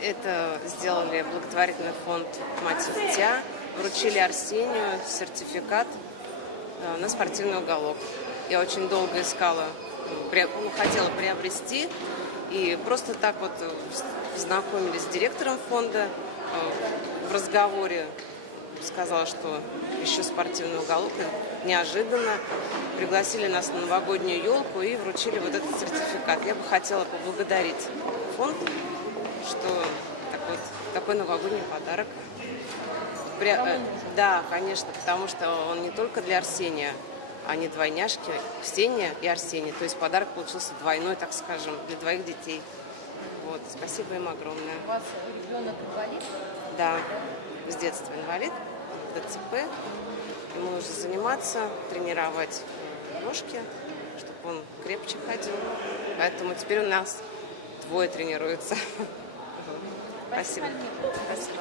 Это сделали благотворительный фонд «Мать и дитя». Вручили Арсению сертификат на спортивный уголок. Я очень долго искала, хотела приобрести. И просто так вот познакомились с директором фонда. В разговоре сказала, что ищу спортивный уголок. И неожиданно пригласили нас на новогоднюю елку и вручили вот этот сертификат. Я бы хотела поблагодарить фонд, что такой новогодний подарок. Да, конечно, потому что он не только для Арсения, они двойняшки, Ксения и Арсений. То есть подарок получился двойной, так скажем, для двоих детей. Вот, спасибо им огромное. У вас ребенок инвалид? Да, с детства инвалид, ДЦП. Ему нужно заниматься, тренировать ножки, чтобы он крепче ходил. Поэтому теперь у нас двое тренируются. Спасибо. Спасибо.